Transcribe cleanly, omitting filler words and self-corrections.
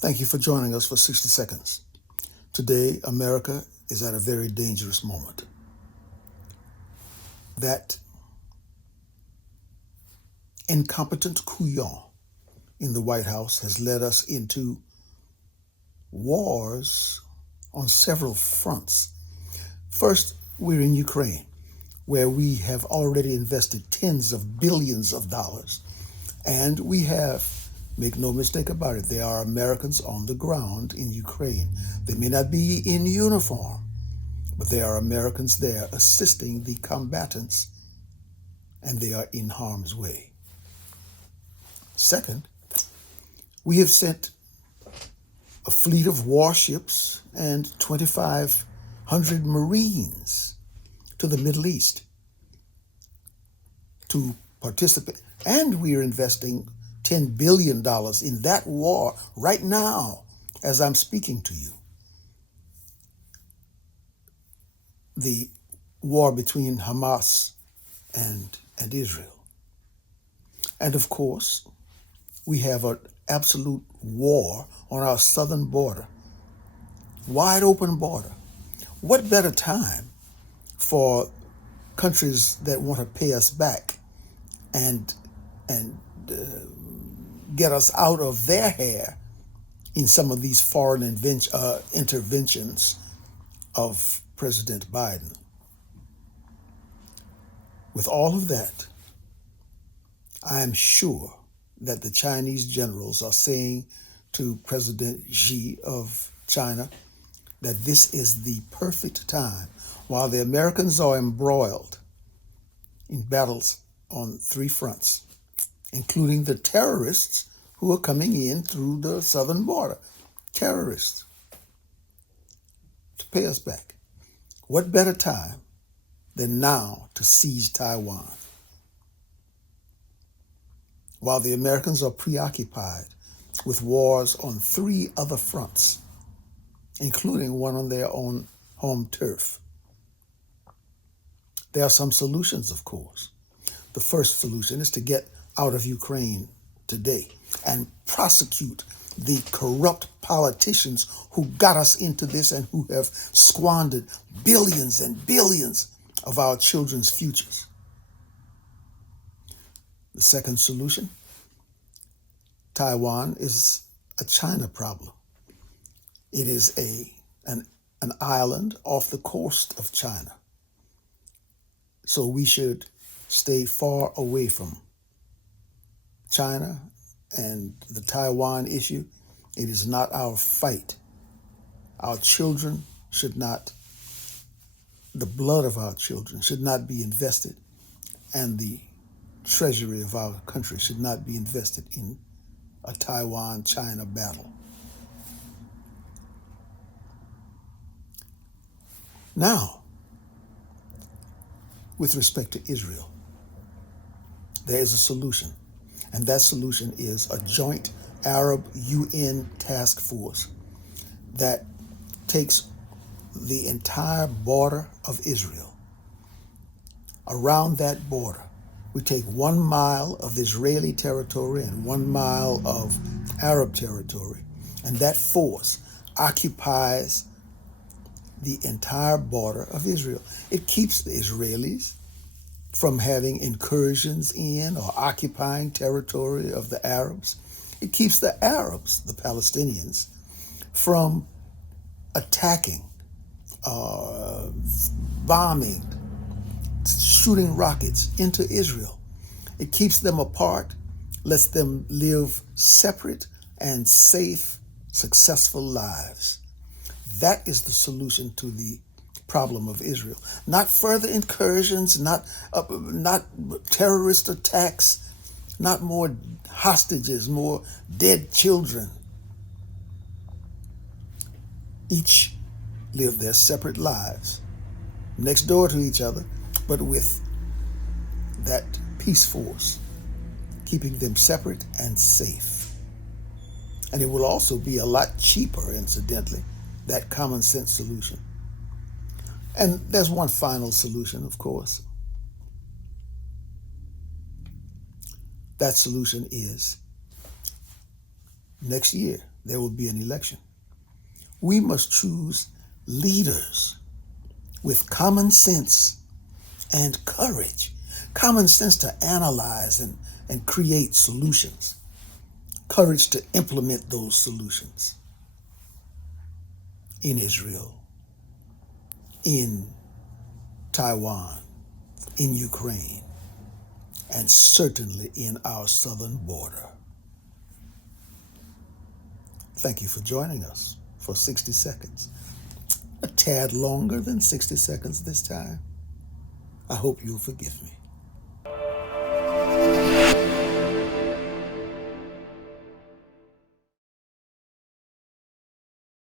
Thank you for joining us for 60 Seconds. Today, America is at a very dangerous moment. That incompetent couillon in the White House has led us into wars on several fronts. First, we're in Ukraine, where we have already invested tens of billions of dollars. And we have, make no mistake about it, there are Americans on the ground in Ukraine. They may not be in uniform, but there are Americans there assisting the combatants, and they are in harm's way. Second, we have sent a fleet of warships and 2,500 Marines to the Middle East to participate. And we are investing $10 billion in that war right now as I'm speaking to you. The war between Hamas and Israel. And of course, we have an absolute war on our southern border, wide open border. What better time for countries that want to pay us back and get us out of their hair in some of these foreign interventions of President Biden? With all of that, I am sure that the Chinese generals are saying to President Xi of China that this is the perfect time, while the Americans are embroiled in battles on three fronts, including the terrorists who are coming in through the southern border. Terrorists to pay us back. What better time than now to seize Taiwan? While the Americans are preoccupied with wars on three other fronts, including one on their own home turf. There are some solutions, of course. The first solution is to get out of Ukraine today and prosecute the corrupt politicians who got us into this and who have squandered billions and billions of our children's futures. The second solution, Taiwan is a China problem. It is an island off the coast of China. So we should stay far away from China and the Taiwan issue. It is not our fight. Our children should not, the blood of our children should not be invested, and the treasury of our country should not be invested in a Taiwan-China battle. Now, with respect to Israel, there is a solution, and that solution is a joint Arab UN task force that takes the entire border of Israel. Around that border, we take 1 mile of Israeli territory and 1 mile of Arab territory, and that force occupies the entire border of Israel. It keeps the Israelis from having incursions in or occupying territory of the Arabs. It keeps the Arabs, the Palestinians, from attacking, bombing, shooting rockets into Israel. It keeps them apart, lets them live separate and safe, successful lives. That is the solution to the problem of Israel. Not further incursions, not terrorist attacks, not more hostages, more dead children. Each live their separate lives, next door to each other, but with that peace force, keeping them separate and safe. And it will also be a lot cheaper, incidentally, that common sense solution. And there's one final solution, of course. That solution is next year there will be an election. We must choose leaders with common sense and courage. Common sense to analyze and create solutions. Courage to implement those solutions in Israel, in Taiwan, in Ukraine, and certainly in our southern border. Thank you for joining us for 60 seconds. A tad longer than 60 seconds this time. I hope you'll forgive me.